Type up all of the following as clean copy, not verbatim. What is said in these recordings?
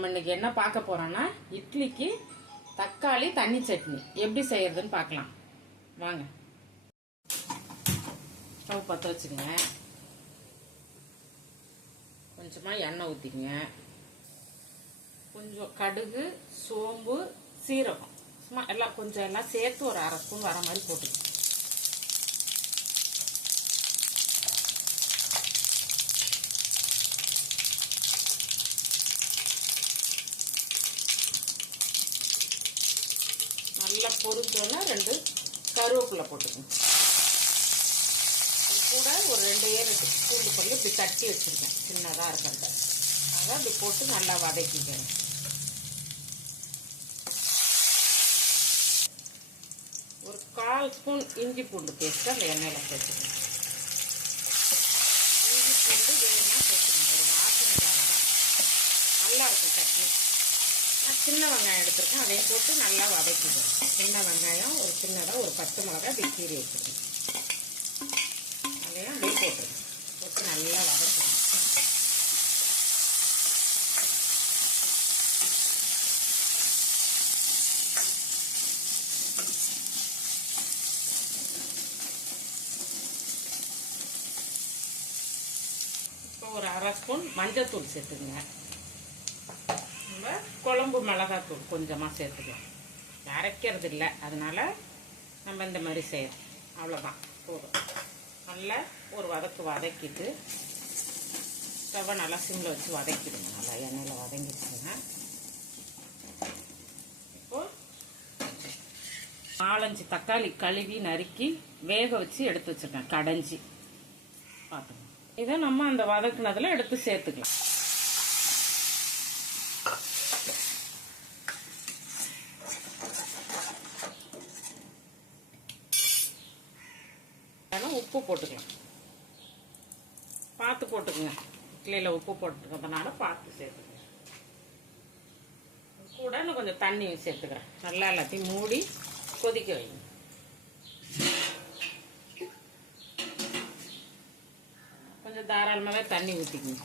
நம்ம இன்னைக்கு என்ன பார்க்க போறோம்னா இட்லிக்கு தக்காளி தண்ணி சட்னி எப்படி செய்யறதுன்னு பார்க்கலாம் வாங்க. ஸ்டவ் பற்ற வச்சுக்கங்க. கொஞ்சமா எண்ணெய் ஊற்றிக்கங்க. கொஞ்சம் கடுகு, சோம்பு, சீரகம் சும்மா எல்லாம் கொஞ்சம் எல்லாம் சேர்த்து ஒரு அரை ஸ்பூன் வர மாதிரி போட்டுக்கங்க. நல்லா பொரிச்சோன்னா 2 கருவேப்பிலை போட்டுக்கணும். அது கூட ஒரு 2 பூண்டு பல்லு இப்படி தட்டி வச்சுருக்கேன், சின்னதாக இருக்கிறத. அதை அப்படி போட்டு நல்லா வதக்கிக்கணும். ஒரு 1/4 ஸ்பூன் இஞ்சி பூண்டு பேஸ்ட்டு அந்த எண்ணெயில் சேர்த்துக்கணும். இஞ்சி பூண்டு வேணும்னா சேர்த்துக்கணும், ஒரு வாசனைக்காக தான் நல்லா இருக்கும் சட்னி. நான் சின்ன வெங்காயம் எடுத்துருக்கேன், அதையும் போட்டு நல்லா வதக்கிக்கணும். சின்ன வெங்காயம் ஒரு சின்னதாக ஒரு 10 மிளகாய் இப்படி கீறி வச்சுக்கணும். அதையும் அப்படியே போட்டுருக்கேன், போட்டு நல்லா வதக்கணும். இப்போ ஒரு அரை ஸ்பூன் மஞ்சள் தூள் சேர்த்துக்குங்க. குழம்பு மிளகாத்தூள் கொஞ்சமாக சேர்த்துக்கலாம். அரைக்கிறது இல்லை, அதனால நம்ம இந்த மாதிரி செய்யறோம். அவ்வளோதான், போதும். நல்லா ஒரு வதக்கிட்டு ஸ்டவ்வை நல்லா சிம்மில் வச்சு வதக்கிடுங்க. நல்லா எண்ணெயில் வதங்கிடுச்சுங்க. இப்போ 4-5 தக்காளி கழுவி நறுக்கி வேக வச்சு எடுத்து வச்சிருக்கேன், கடைஞ்சி. பார்த்துங்க, இதை நம்ம அந்த வதக்குனதில் எடுத்து சேர்த்துக்கலாம். உப்பு போட்டுக்கலாம், பார்த்து போட்டுக்குங்க. இட்லியில் உப்பு போட்டுக்கிறதுனால பார்த்து சேர்த்துக்கங்க. கூட இன்னும் கொஞ்சம் தண்ணியும் சேர்த்துக்கிறேன். நல்லா எல்லாத்தையும் மூடி கொதிக்க வைங்க. கொஞ்சம் தாராளமாகவே தண்ணி ஊற்றிக்கங்க.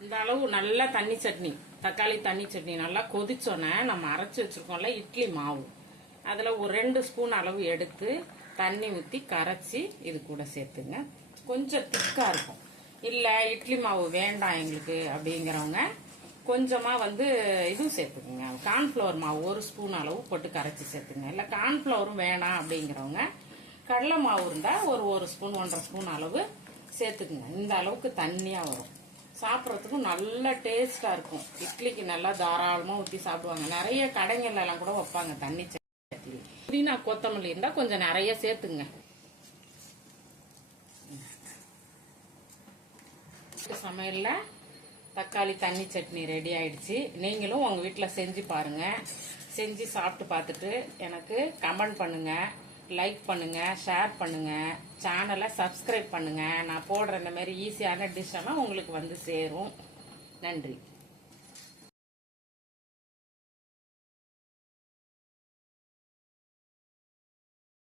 இந்த அளவு நல்லா தண்ணி சட்னி, தக்காளி தண்ணி சட்னி நல்லா கொதிச்சோன்னே நம்ம அரைச்சி வச்சுருக்கோம்ல இட்லி மாவு, அதில் ஒரு 2 ஸ்பூன் அளவு எடுத்து தண்ணி ஊற்றி கரைச்சி இது கூட சேர்த்துங்க. கொஞ்சம் திக்காக இருக்கும். இல்லை இட்லி மாவு வேண்டாம் எங்களுக்கு அப்படிங்கிறவங்க கொஞ்சமாக இதுவும் சேர்த்துக்குங்க, கார்ன்ஃப்ளவர் மாவு 1 ஸ்பூன் அளவு போட்டு கரைச்சி சேர்த்துங்க. இல்லை கார்ன்ஃப்ளவரும் வேணாம் அப்படிங்கிறவங்க கடலை மாவு இருந்தால் ஒரு 1 ஸ்பூன் 1.5 ஸ்பூன் அளவு சேர்த்துக்குங்க. இந்த அளவுக்கு தண்ணியாக வரும். சாப்பிட்றதுக்கும் நல்ல டேஸ்டாக இருக்கும். இட்லிக்கு நல்லா தாராளமாக ஊற்றி சாப்பிடுவாங்க. நிறைய கடைங்கள்லாம் கூட வைப்பாங்க தண்ணி சட்னி. புதினா கொத்தமல்லி இருந்தால் கொஞ்சம் நிறைய சேர்த்துங்க. சமையலில் தக்காளி தண்ணி சட்னி ரெடி ஆயிடுச்சு. நீங்களும் உங்கள் வீட்டில் செஞ்சு பாருங்கள். செஞ்சு சாப்பிட்டு பார்த்துட்டு எனக்கு கமெண்ட் பண்ணுங்கள், லைக் பண்ணுங்கள், ஷேர் பண்ணுங்கள், சேனலை சப்ஸ்கிரைப் பண்ணுங்கள். நான் போடுற இந்த மாதிரி ஈஸியான டிஷ் எல்லாம் உங்களுக்கு சேரும். நன்றி.